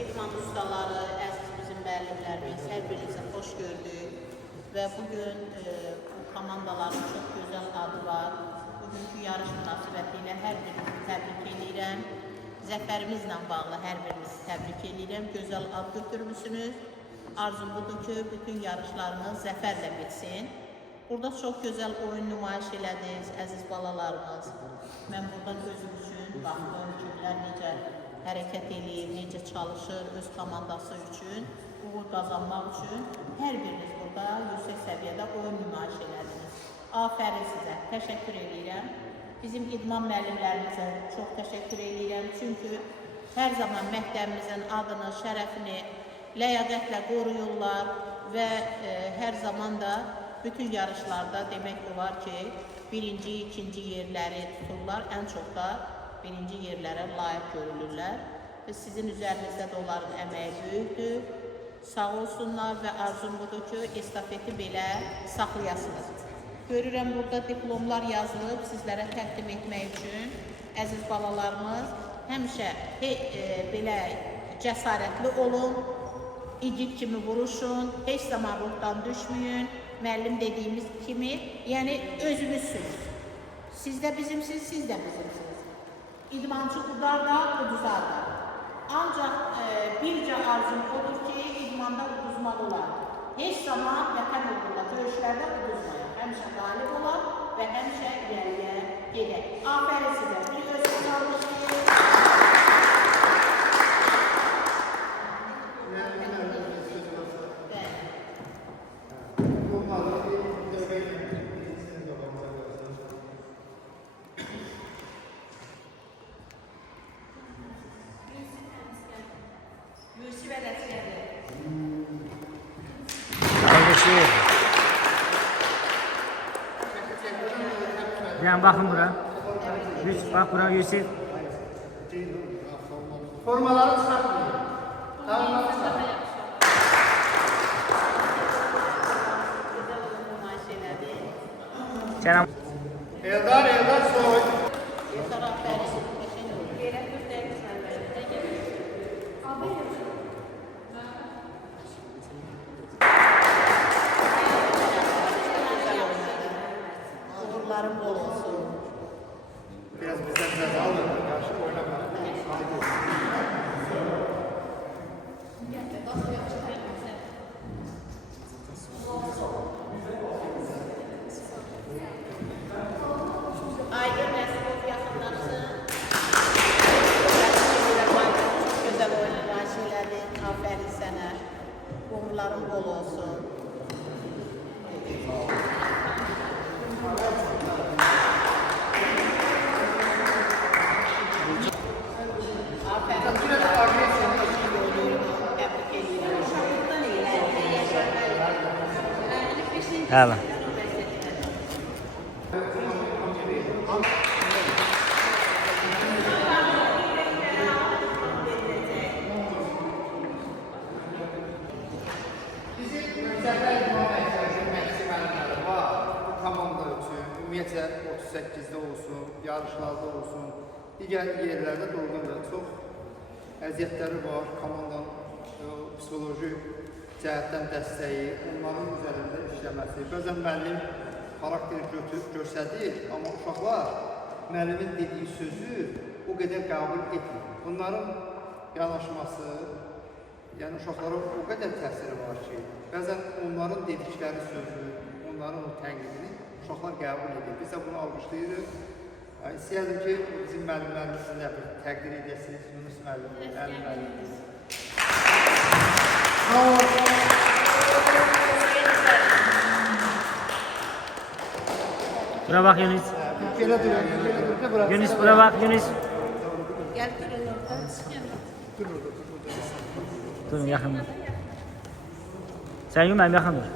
İdman ustaları, əziz bizim müəllimlərimiz, hər birinizə xoş gördük. Və bugün bu komandaların çox gözəl adı var. Bugünkü yarış münasibətilə hər birinizi təbrik edirəm. Zəfərimizlə bağlı hər birinizi təbrik edirəm. Gözəl ad götürmüşsünüz. Arzum budur ki, bütün yarışlarınız zəfərlə bitsin. Burada çox gözəl oyun nümayiş elədiniz, əziz balalarımız. Mən buradan özüm üçün baxdım, kimlər necə hərəkət edir, necə çalışır öz komandası üçün, uğur qazanmaq üçün. Hər biriniz burada yüksək səviyyədə oyun nümayiş elədiniz. Afərin sizə, təşəkkür edirəm. Bizim idman müəllimlərimizə çox təşəkkür edirəm. Çünki hər zaman məktəbimizin adını, şərəfini ləyaqətlə qoruyurlar və hər zaman da bütün yarışlarda demək olar ki, birinci, ikinci yerləri tuturlar, ən çox da birinci yerlərə layiq görülürlər. Sizin üzərinizdə də onların əməyi böyükdür. Sağ olsunlar və arzum budur ki, estafeti belə saxlayasınız. Görürəm, burada diplomlar yazılıb sizlərə təqdim etmək üçün. Əziz balalarımız, həmişə belə cəsarətli olun, igid kimi vuruşun, heç zaman ruhdan düşməyin. Müəllim dediyimiz kimi, yəni özünüzsünüz. Siz də bizimsiniz, siz də bizimsiniz. İdmançı udar da, uduzar da. Ancaq bircə arzum odur ki, idmanda uduzmaq olar. Heç zaman vətən uğrunda döyüşlərdə uduzmayın. Həmişə qalib olar və həmişə irəliyə gedək. Afərin sizə, bir özünüz almışsınız. Yani bakın bura. Bak bura Yusuf. Formaları çıkartmayın. Tamam. Selam. Eldar soy. Uğurlarım bol olsun. Biraz bizden alın. Karşı oynamayın. Aydın Məsudov yaxınlaşsın. Çox gözəl oyunlar elədin. Afərin sənə. Uğurların bol olsun. Hala. Komanda üçün, ümumiyyətlə 38-də olsun, yarışlarda olsun, digər yerlərdə doğrudan da çox əziyyətləri var, komandanın psixoloji cəhətdən dəstəyi, onların üzərində işləməsi. Bəzən müəllim xarakteri göstərir, amma uşaqlar müəllimin dediyi sözü o qədər qəbul etmir. Bunların yanaşması, yəni uşaqlara o qədər təsiri var ki, bəzən onların dedikləri sözü, onların o tənqidini uşaqlar qəbul edir. Biz də bunu alqışlayırıq. İstəyərdim ki, bizim müəllimlərimizi də təqdir edəsiniz, Yunus müəllim, Əli müəllim. Bura bak Yunus. Yunus bura bak Yunus. Gel durun oradan. Durun yakın dur. Sen yum ben yakın dur.